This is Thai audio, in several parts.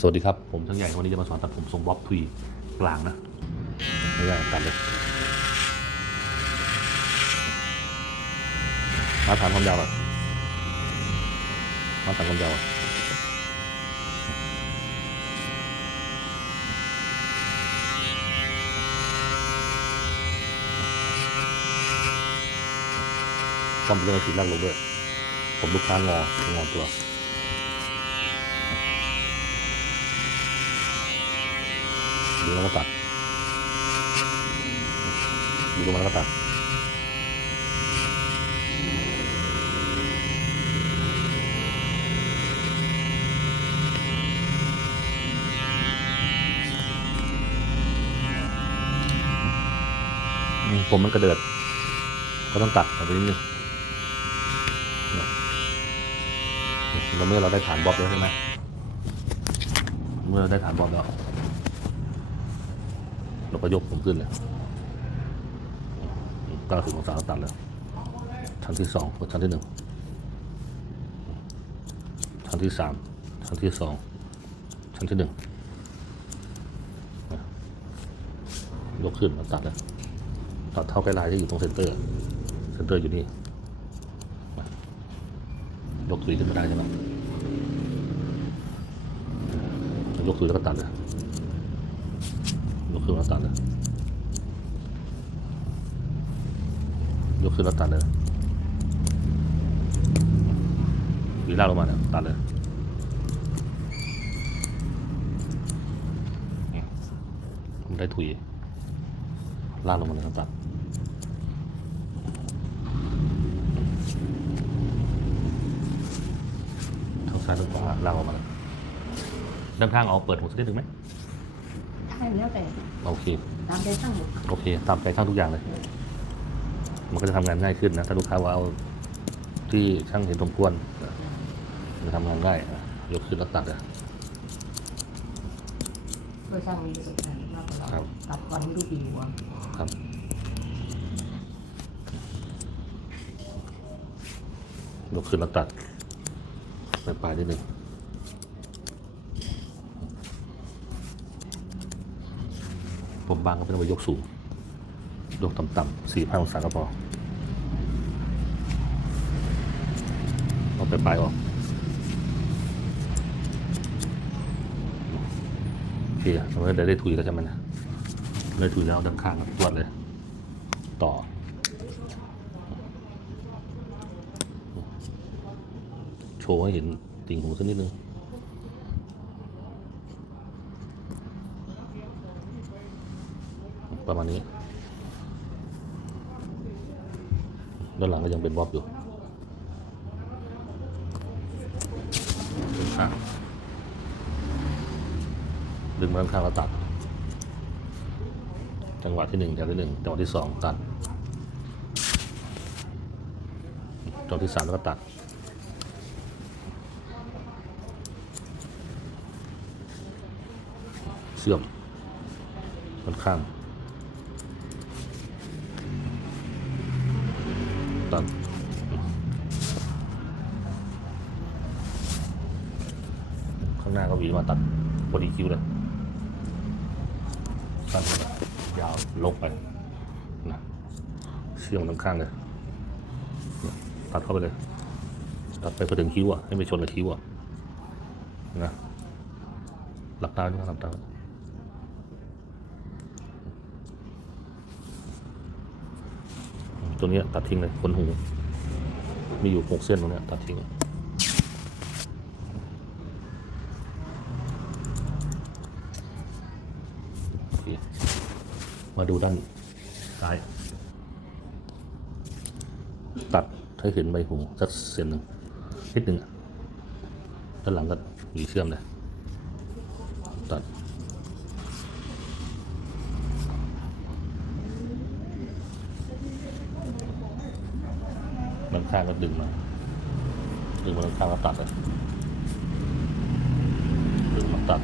สวัสดีครับ ผมช่างใหญ่วันนี้จะมาสอนตัดผมทรงบ๊อบทวีกลางนะไม่ได้ตัดเลยมาฐานความยาวก่อนมาฐานความยาวก่อนซ่อมเรื่องอาทิตย์แรกลงด้วย ผมลูกค้างองอตัว ดึงแล้วก็ตัดดึงลงมาแล้วก็ตัดผมมันกระเดิด ก็ต้องตัดออกไปนิดนึงเนี่ยแล้วเมื่อเราได้ฐานบอบแล้วใช่ไหมเมื่อเราได้ฐานบอบแล้ว เราก็ยกผมขึ้นเลยเก้าสิบองศาตัดแล้ว ชั้นที่สองกับชั้นที่หนึ่งชั้นที่สามชั้นที่สองชั้นที่หนึ่งยกขึ้นมาตัดแล้วตัดเท่าไกด์ไลน์ที่อยู่ตรงเซนเตอร์ เซนเตอร์อยู่นี่ ยกถุยขึ้นมาได้ใช่ไหมยกถุยแล้วก็ตัดเลย กขึ้นแล้วตัดเลยยกขึ้นแล้วตัดเลยหรือลากลงมาเนี่ยตัดเลยผมได้ถุยลากลงมาเลยตัดทางซ้ายทางขวาลากออกมาเลยด้านข้างเอาเปิดหูสักนิดหนึ่งไหม ใช่แล้วแต่โอเค ตามใจช่างหมดโอเค ตามใจช่างทุกอย่างเลย มันก็จะทำงานง่ายขึ้นนะถ้าลูกค้าว่าเอาที่ช่างเห็นสมควรจะทำงานง่ายนะยกขึ้นแล้วตัดอะเพื่อช่างมีประสบการณ์มากกว่าครัเราบตัดวันดูดีกว่าครับ ยกขึ้นแล้วตัดไปปลายนิดนึง ผมบางก็เป็นไปยกสูง ยกต่ำๆสี่พันองศาก็พอเอาไปปลายออกโอเคเราได้ได้ถุยแล้วใช่ไหมนะได้ถุยแล้วด้านข้างตรวจเลย ต่อโชว์ให้เห็นติ่งหูสักนิดนึง ประมาณนี้ ด้านหลังก็ยังเป็นบ๊อบอยู่ดึงข้างดึงมาด้านข้างแล้วตัด จังหวะที่หนึ่งจังหวะที่หนึ่งจังหวะที่สองตัดจังหวะที่สามแล้วก็ตัดเสื่อมค่อนข้าง ตัดข้างหน้าก็วีมาตัดพอดีคิวเลยสั้นยาวลงไปนะเชื่อมทั้งข้างเลยตัดเข้าไปเลย ตัดไปพอถึงคิ้วอะให้ไม่ชนกับคิ้วอะนะหลับตาด้วยหลับตา ตัวนี้ตัดทิ้งเลยคนหู มีอยู่หกเส้นตรงนี้ตัดทิ้งมาดูด้านซ้าย ตัดให้เห็นใบหูสักเส้นหนึ่งนิดหนึ่งด้านหลังก็หวีเชื่อมเลยตัด ด้าน ข้างก็ดึงมา ดึงมาข้างแล้วตัดเลยดึงมาตัด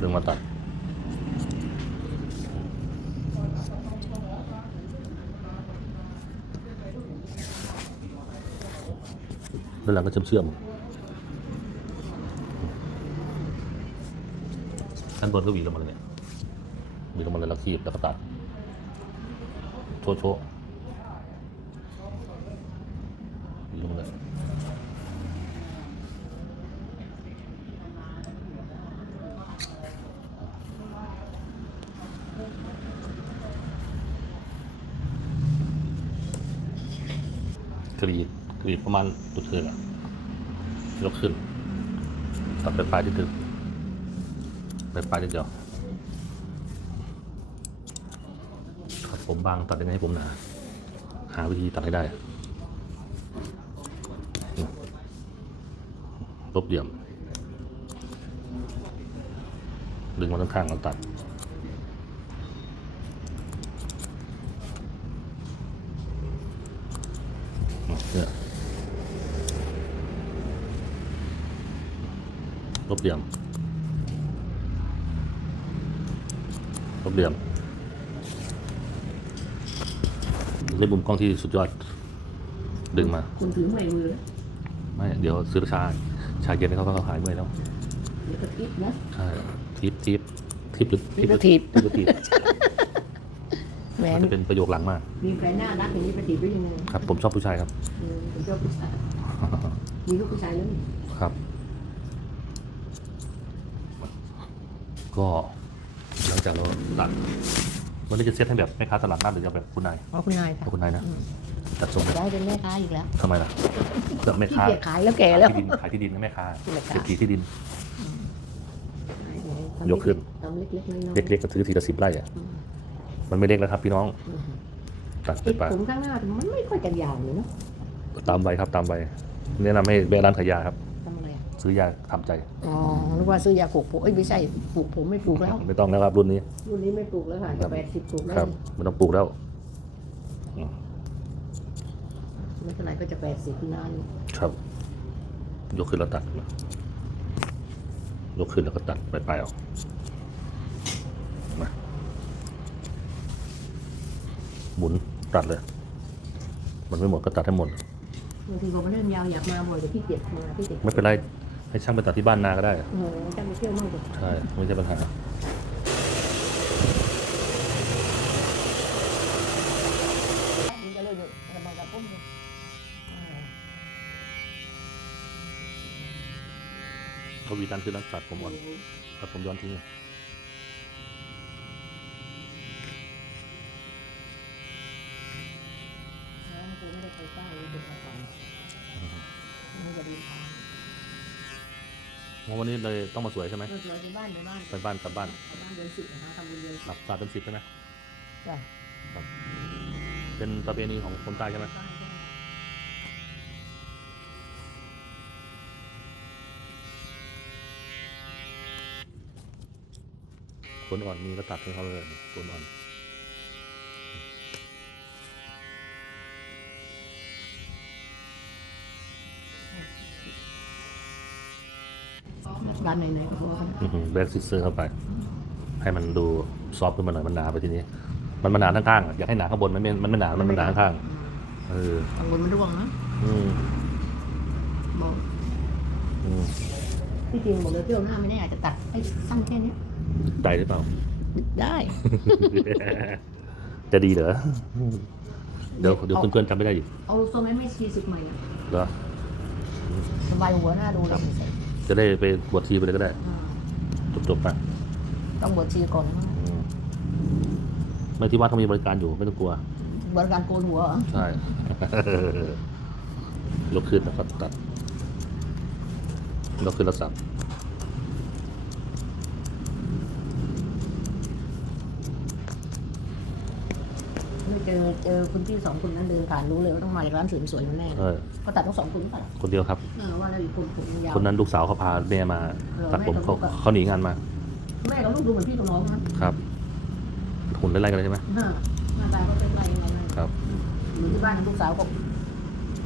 ดึงมาตัดด้านหลังก็เชื่อมเชื่อมด้านบนก็หวีลงมาเลยเนี่ยหวีลงมาเลยแล้วคีบแล้วก็ตัด โชว์โชว์หวีลงมาเลย กรีดกรีดประมาณตุดเทือกอยกขึ้น ตัดไปปลายที่ตึกไปปลายที่เดียวครับผมบางตัดยังไงให้ผมหนาหาวิธีตัดให้ได้ลบเหลี่ยม ดึงมาข้างๆแล้วตัด เนี่ย ลบเหลี่ยมลบเหลี่ยมเล่นมุมกล้องที่สุดยอด ดึงมา คุณถือไม้มือ ไม่เดี๋ยวซื้อชา ชาเย็นให้เขาเขาขายเมื่อยแล้วเดี๋ยวก็ทิปนะใช่ทิปทิปทิปหรือทิปหรือทิปทิปหรือทิปแหมมันจะเป็นประโยคหลังมาก มีแฟนหน้ารักอย่างนี้ปฏิบัติยังไงครับ ผมชอบผู้ชายครับเออผมชอบผู้ชายมีลูกผู้ชายแล้วนี่ครับ ก็หลังจากเราตัดวันนี้จะเซตให้แบบแม่ค้าตลาดนัดหรือจะแบบคุณนายอ๋อคุณนายเอาค่ะคุณนายนะจัดส่งเลยได้เป็นแม่ค้าอีกแล้วทำไมล่ะแบบแม่ที่ค้าเกียจขายแล้วแก่แล้ว ขายที่ดินขายที่ดินนะแม่ค้าแม่ค้า เศรษฐีที่ดิน ยกขึ้น ทำเล็กๆน้อยๆเล็กๆก็ซื้อทีละสิบไร่อะมันไม่เล็กแล้วครับพี่น้องตัดไปติดปะผมข้างหน้าแต่มันไม่ค่อยจะยาวเลยเนาะตามใบครับตามใบแนะนำให้แวะร้านขายยาครับทำอะไรอะ ซื้อยาทำใจอ๋อนึกว่าซื้อยาปลูกผมเอ้ยไม่ใช่ปลูกผมไม่ปลูกแล้วไม่ต้องแล้วครับรุ่นนี้รุ่นนี้ไม่ปลูกแล้วค่ะครัจะบแปดสิบปลูกแล้วครับไม่ต้องปลูกแล้วอืมไม่เท่าไหร่ก็จะแปดสิบปีหนานครับ ยกขึ้นแล้วตัดยกขึ้นแล้วก็ตัดปลายๆออกมาหมุนตัดเลย มันไม่หมดก็ตัดให้หมดบางทีผมเริ่มยาวอยากมาบ่อยแต่พี่เกียจมาพี่เกียจไม่เป็นไร ให้ช่างไปตัดที่บ้านนาก็ได้ โอ้โหจะไปเที่ยวมั่งดิใช่ ไม่ใช่ปัญหามันจะเลิกอยู่จะมากับผมดิอ่าเขาวีตันคือนักตัดผมอ่อนตัดผมย้อนทิ้ง แล้วมันไม่ได้ไปใต้เลยเด็กมาก่อนมันจะดีทาง วันนี้ เลยต้องมาสวยใช่ไหมเราสวยไปบ้านไปบ้านไปบ้านกลับบ้านไปบ้านเดือนสิบนะคะทำบุญเดือนสิบตัดตัดเป็นสิบใช่ไหมจ้ะเป็นประเพณีของคนใต้ใช่ไหมบ้านจ้ะคนอ่อนมีก็ตัดให้เขาเลยคนอ่อน ร้านไหนๆก็พอกันแบล็กซิสเซอร์เข้าไป ให้มันดูซอฟต์ขึ้นมาหน่อยมันหนาไปทีนี้ มันมันหนาทั้งข้างอะอยากให้หนาข้างบนมันไม่มันไม่หนามันมันหนาข้างข้างเออข้างบนมันร่วงนะอืมบอกอืมที่จริงบอกเลยเที่ยวหน้าไม่แน่อาจจะตัดให้สั้นแค่เนี้ยได้หรือเปล่า ได้ จะดีเหรอเดี๋ยวเดี๋ยวเพื่อนๆจำไม่ได้อยู่เอาทรงไอ้ไม่ชีสึกใหม่อะเหรอ สบายหัวหน้าดูเลยใส่ จะได้ไปบวชชีไปเลยก็ได้อ่าจบๆไปต้องบวชชีก่อนนะอืมไม่ที่วัดเขามีบริการอยู่ไม่ต้องกลัว บริการโกนหัวเหรอใช่ ยกขึ้นแล้วก็ตัดยกขึ้นแล้วสับ เจอเจอคุณพี่สองคนนั้นเดินผ่านรู้เลยว่าต้องมาจากร้านเสริมสวยแน่ๆเออก็ตัดทั้งสองคนหรือเปล่าคนเดียวครับ เออว่าแล้วอีกคนผมยาวคนนั้นลูกสาวเขาพาแม่มาเออตัดผมแม่เขากับลูกอะเขาหนีงานมาแม่กับลูกดูเหมือนพี่กับน้องนะครับหุ่นไล่ๆกันเลยใช่ไหมหน้าหน้าตาก็เป็นไรอะไรนะครับอยู่ที่บ้านลูกสาวก็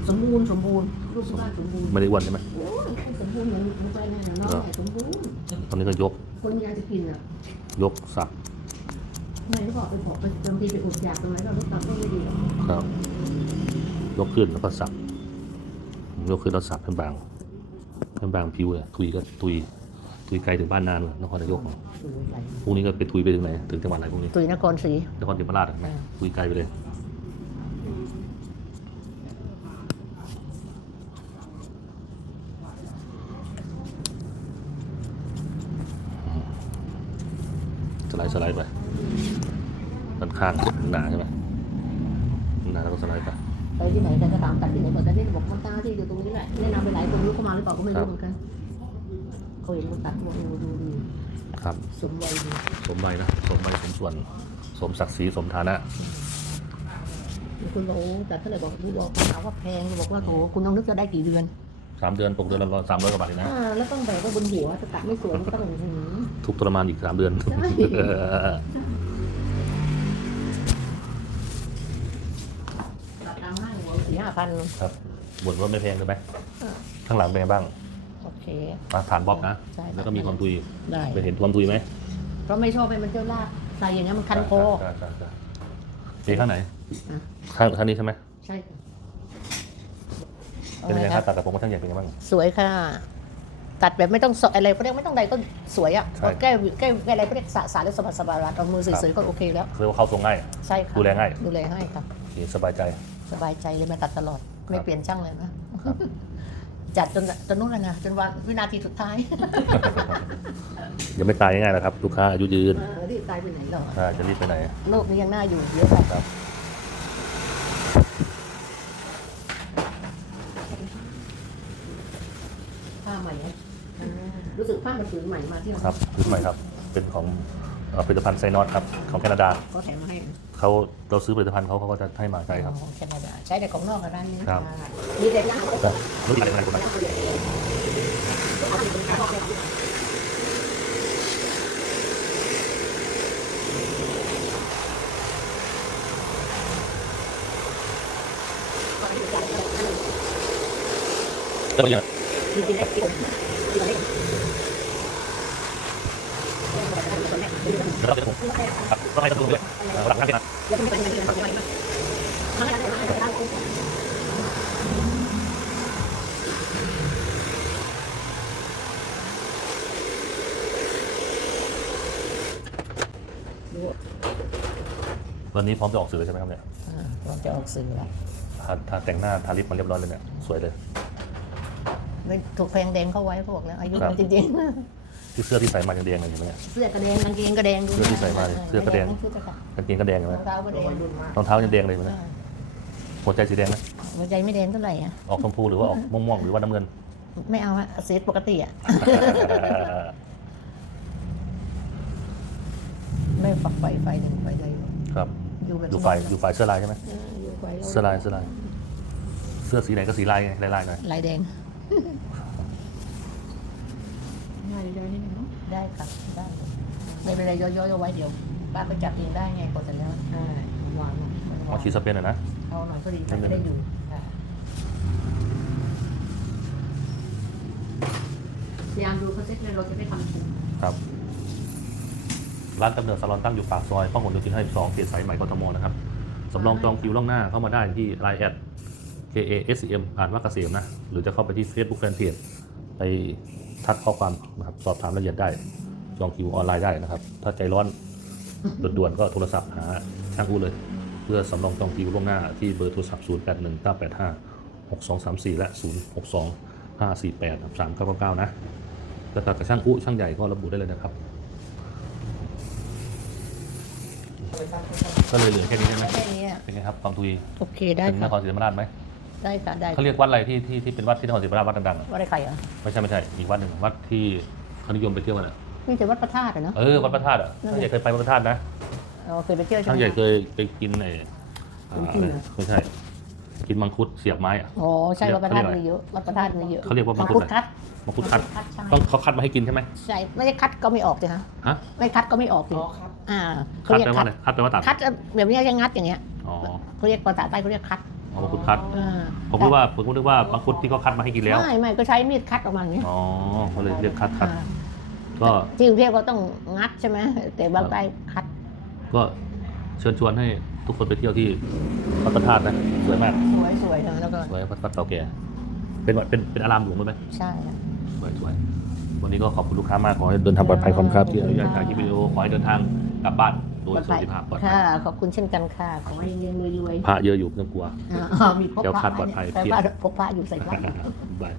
สมบูรณ์สมบูรณ์ลูกที่บ้านสมบูรณ์ไม่ได้อ้วนใช่ไหมโอ้ยสมบูรณ์เหมือนเหมือนแฟนแม่นะน้องใหญ่สมบูรณ์ตอนนี้ก็ยก คนอยากจะกินอะยกสับ แม่ก็บอกไปบอกไปบางทีไปอดอยากตรงไหนก็ลูกตับก็ไม่ดีหรอกครับ ยกขึ้นแล้วก็สับ ยกขึ้นแล้วสับให้บางให้บางผิวเลยทุยก็ทุยทุยไกลถึงบ้านนานนครนายกตุยไกลพรุ่งนี้ก็ไปทุยไปถึงไหนถึงจังหวัดไหนพรุ่งนี้ ตุยนครศรี นครศรีธรรมราชอะอ่าทุยไกลไปเลยสไลด์สไลด์ไปด้าน ข้างหนาใช่ไหมหนาแล้วก็สไลด์ไปไปที่ไหนกันก็ตามตัดที่ไหนก่อนแต่นี่บอกมันตาที่อยู่ตรงนี้แหละแนะนำไปหลายคนรู้เข้ามาหรือเปล่าก็ไม่รู้เหมือนกันเขาเห็นคนตัดบอกดูดูดีครับ สมวัยดีสมใบนะสมใบสมส่วน สมศักดิ์ศรีสมฐานะมีคนบอกโอ้ตัดเท่าไหร่บอกดูบอกถามว่าแพงบอกว่าโถคุณต้องนึกจะได้กี่เดือนสามเดือนตกเดือนละร้อยสามร้อยกว่าบาทเลยนะอ่าแล้วต้องแบกไว้บนหัวจะตัดไม่สวยมันก็ต้องหืมทุกข์ทรมานอีกสามเดือน ใช่ ตัดตามห้าง หัวสี่ห้าพันครับบ่นว่าไม่แพงเลยไหมอ่าข้างหลังเป็นไงบ้างโอเค อะฐานบ๊อบนะ ใช่แล้วก็มีความทุยได้ ไปเห็นความทุยไหมเพราะไม่ชอบให้มันเที่ยวลากใส่อย่างเงี้ยมันคันคอใช่ใช่ใช่เอะข้างไหน อะ ข้างข้างนี้ใช่ไหมใช่ค่ะเป็นยังไงอาครับไงตัดกับผมก็ช่างใหญ่เป็นยังไงบ้าง สวยค่ะ ตัดแบบไม่ต้องสอะไรก็เรียกไม่ต้องใดก็สวยอะใช่ แก้แก้แก้อะไรก็เรียกสะสารแล้วสบายสบายๆเอามือสวยๆก็โอเคแล้ว เรียกว่าเข้าทรงง่าย ใช่ค่ะดูแลง่าย ดูแลให้ค่ะ โอเคสบายใจ สบายใจเลยมาตัดตลอด ไม่ครับเปลี่ยนช่างเลยนะจัดจนจนนู้นเลยนะจนวันวินาทีสุดท้ายยังไม่ตายง่ายๆนะครับ ลูกค้าอายุยืนเออรีบตายไปไหนหรออ่าจะรีบไปไหนโลกนี้ยังน่าอยู่เยอะคค่ะรับผ้าใหม่ไหมรู้สึกผ้ามันผืนใหม่มาที่เราครับพื้นใหม่ครับ เป็นของเอ่อผลิตภัณฑ์ไซนอตครับของแคนาดาเขาแถมมาให้เขาเราซื้อผลิตภัณฑ์เขาเขาก็จะให้มาใช้ครับ ของแคนาดาใช้แต่ของนอกกับร้านนี้ครับค่ะมีแต่หน้าครับรู้ดีอะไรคนไหนเริ่มยังจริงๆแล้วที่ผมที่เราได้ เริ่มยังครับต้องให้ตำรวจด้วยหลังการเนะแล้วก็ไม่เป็นไรไม่เป็นไรทั้งนั้นทั้งนั้นทั้งนั้นวันนี้พร้อมจะออกสื่อเลยใช่ไหมครับเนี่ยอ่าเราจะออกสื่อแล้วทาทาแต่งหน้าทาลิปมันเรียบร้อยเลยเนี่ยสวยเลยถูกแพงแดงเข้าไว้เขาบอกแล้วอายุครับมันจริง ที่เสื้อที่ใส่มายังแดงเลยเห็นไหมเนี่ยๆเสื้อกระแดงกางเกงกระแดงดูเสื้อที่ใส่มาเนี่ยเสื้อกระแดง เสื้อกระแดงกางเกงก็แดงเห็นไหมรองเท้าก็แดงรองเท้ายังแดงเลยเห็นไหมอ่าหัวใจสีแดงนะหัวใจไม่แดงเท่าไหร่อะออกชมพูหรือว่าออกม่วงๆหรือว่าน้ำเงิน ไม่เอาอะเซตปกติอะไม่ฝักไฟไฟหนึ่งไฟใดครับอยู่แบบอยู่ฝ่ายอยู่ฝ่ายเสื้อลายใช่ไหมเอออยู่ไฟแล้วเสื้อลายเสื้อลาย เสื้อสีไหนก็สีลายไงลายลายๆหน่อยลายแดง ง่ายได้นิดนึงเนาะได้ค่ะได้ไม่เป็นไรย่อยๆเอาไว้เดี๋ยวป้าก็จับเองได้ไงพอเสร็จแล้วใช่วางมันขอวางชีสเปนหน่อยนะ เอาหน่อยก็ดีป้าจะได้อยู่ค่ะพยายามดูเขาเซ็ตเลยเราจะได้ทำถูกครับร้านกำเนิดซาลอนตั้งอยู่ปากซอยพ่อหนโยธิน52เขตสายใหม่กทมนะครับ สำรองจองคิวล่วงหน้าเข้ามาได้ที่ Line แอด K A S M อ่านว่าเกษมนะ หรือจะเข้าไปที่ Facebook Fanpage ไป ทักข้อความนะครับสอบถามรายละเอียดได้จองคิวออนไลน์ได้นะครับ ถ้าใจร้อนด่วนๆก็โทรศัพท์หาช่างอู้เลย เพื่อสำรองจองคิวล่วงหน้าที่เบอร์โทรศัพท์ 0 8 1 9 8 5 6 2 3 4 และ 0 6 2 5 4 8 3 9 9 9 นะจะตัดกับช่างอู้ช่างใหญ่ก็ระบุได้เลยนะครับ ก็เลยเหลือแค่นี้ใช่ไหมแค่นี้อะเป็นไงครับความทุยโอเคได้เป็นนค่ะครศรีธรรมราชไหม ได้ค่ะได้เขาเรียกวัดอะไรที่ที่ที่เป็นวัดที่นครศรีธรรมราชวัดดังๆอะว่าได้ใครเหรอไม่ใช่ไม่ใช่มีวัดหนึ่งวัดที่เขานิยมไปเที่ยวกันอะนี่แต่วัดพระธาตุเหรอเนาะ เออวัดพระธาตุอะนั่นช่างไงใหญ่เคยไปวัดพระธาตุนะเราเคยไปเที่ยวใช่ช่างไหมใหญ่เคยไปกินไอ้อ่ากินเหรอ ไม่ใช่ กินมังคุดเสียบไม้อะอ๋อใช่วัดพระธาตุมีเยอะวัดพระธาตุมีเยอะเขาเรียกว่ามังคุดคุดคัดมังคุดคัดคัดใช่ต้องเขาคัดมาให้กินใช่ไหมใช่ไม่ได้คัดก็ไม่ออกสิฮะฮะไม่คัดก็ไม่ออกสิอ๋อครับ อ่าเขาคัดเรียกแปลว่าคัดอะไรคัดแปลว่าตัดคัดแบบนี้ยังงัดอย่างเงี้ยอ๋อเขาเรียกภาษาใต้เขาเรียกคัด อ๋อมังคุดคัด อ่าผมคิดว่าผมคิดว่ามังคุดที่เขาคัดมาให้กินแล้ว ไม่ไม่ก็ใช้มีดคัดออกมาอย่างเงี้ยอ๋อเขาเลยเรียกคัดคัด อ่าก็ ที่กรุงเทพเขาต้องงัดใช่ไหมแต่บางใต้คัดก็เชิญชวนให้ทุกคนไปเที่ยวที่วัดพระธาตุนะสวยมากสวยสวยๆนะแล้วก็สวยวัดวัดเก่าแก่เป็นวัดเป็นเป็นอารามหลวงด้วยไหมใช่ค่ะสวยสวยสวยวันนี้ก็ขอบคุณลูกค้ามากขอให้เดินทางปลอดภัยขอบคุณครับที่อนุญาตถ่ายคลิปวิดีโอขอให้เดินทางกลับบ้าน โดยสวัสดิภาพปลอดภัยค่ะ ขอบคุณเช่นกันค่ะ ขอให้เงินรวยพระเยอะอยู่ไม่ต้องกลัว ๆอ่ามีพบเดี๋ยวพขาระดปลอดภัย ใส่เพียบพระพกพระอยู่ใส่พระ บาย